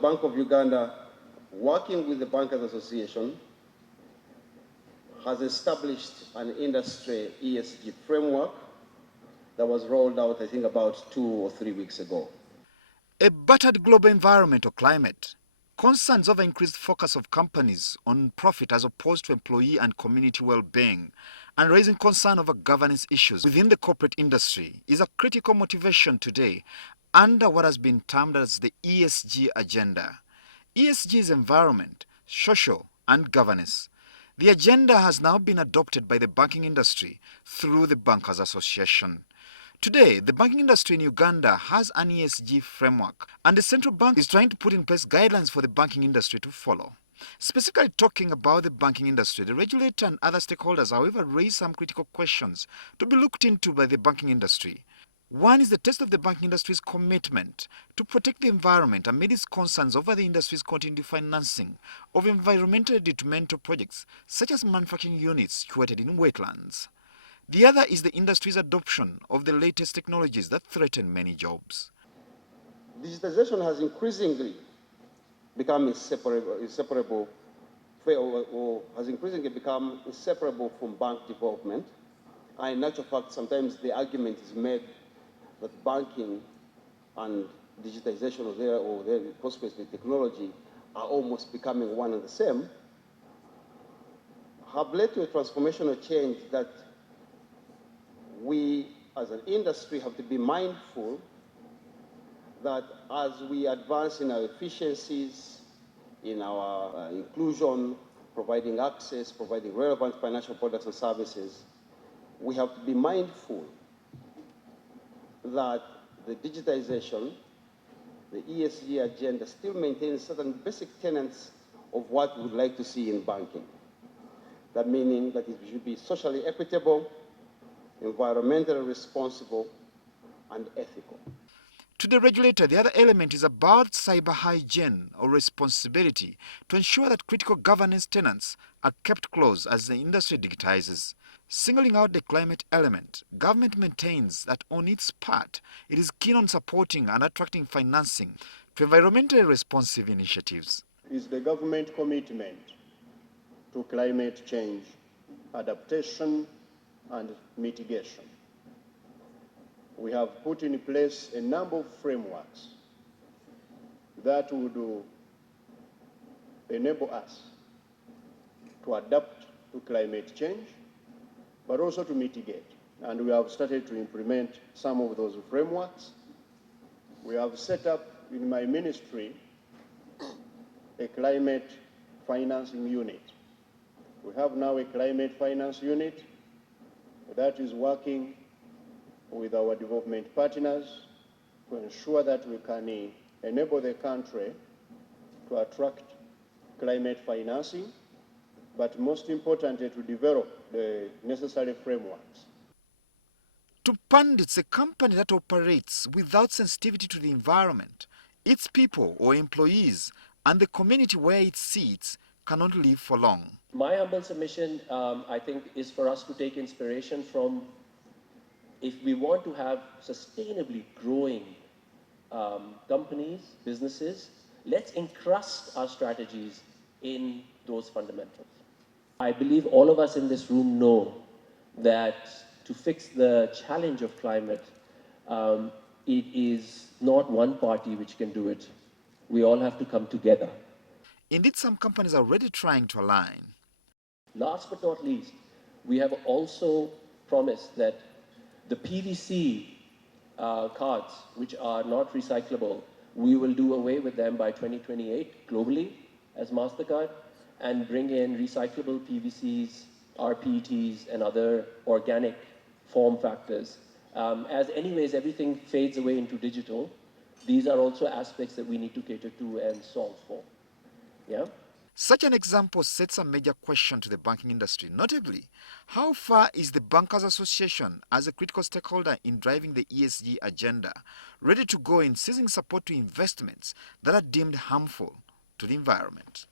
Bank of Uganda, working with the Bankers Association, has established an industry ESG framework that was rolled out, I think, about 2 or 3 weeks ago. A battered global environment or climate, concerns over increased focus of companies on profit as opposed to employee and community well-being, and raising concern over governance issues within the corporate industry is a critical motivation today under what has been termed as the ESG agenda. ESG is environment, social, and governance. The agenda has now been adopted by the banking industry through the Bankers Association. Today, the banking industry in Uganda has an ESG framework, and the central bank is trying to put in place guidelines for the banking industry to follow. Specifically talking about the banking industry, the regulator and other stakeholders, however, raise some critical questions to be looked into by the banking industry. One is the test of the banking industry's commitment to protect the environment amid its concerns over the industry's continued financing of environmentally detrimental projects, such as manufacturing units situated in wetlands. The other is the industry's adoption of the latest technologies that threaten many jobs. Digitization has increasingly become inseparable from bank development. And in actual fact, sometimes the argument is made that banking and digitization or their consequently technology are almost becoming one and the same, have led to a transformational change that we as an industry have to be mindful that as we advance in our efficiencies, in our inclusion, providing access, providing relevant financial products and services, we have to be mindful that the digitization, the ESG agenda still maintains certain basic tenets of what we would like to see in banking. That meaning that it should be socially equitable, environmentally responsible, and ethical. To the regulator, the other element is about cyber hygiene or responsibility to ensure that critical governance tenets are kept close as the industry digitizes. Singling out the climate element, government maintains that on its part, it is keen on supporting and attracting financing to environmentally responsive initiatives. Is the government commitment to climate change, adaptation, and mitigation. We have put in place a number of frameworks that would enable us to adapt to climate change, but also to mitigate. And we have started to implement some of those frameworks. We have set up in my ministry a climate financing unit. We have now a climate finance unit that is working with our development partners to ensure that we can enable the country to attract climate financing, but most importantly, to develop the necessary frameworks. To pundits, a company that operates without sensitivity to the environment, its people or employees, and the community where it sits cannot live for long. My humble submission, I think, is for us to take inspiration from, if we want to have sustainably growing companies, businesses, let's encrust our strategies in those fundamentals. I believe all of us in this room know that to fix the challenge of climate, it is not one party which can do it. We all have to come together. Indeed, some companies are already trying to align. Last but not least, we have also promised that the PVC cards, which are not recyclable, we will do away with them by 2028 globally as MasterCard and bring in recyclable PVCs, rPETs, and other organic form factors. As anyways, everything fades away into digital. These are also aspects that we need to cater to and solve for. Yeah? Such an example sets a major question to the banking industry. Notably, how far is the Bankers Association, as a critical stakeholder in driving the ESG agenda, ready to go in seizing support to investments that are deemed harmful to the environment?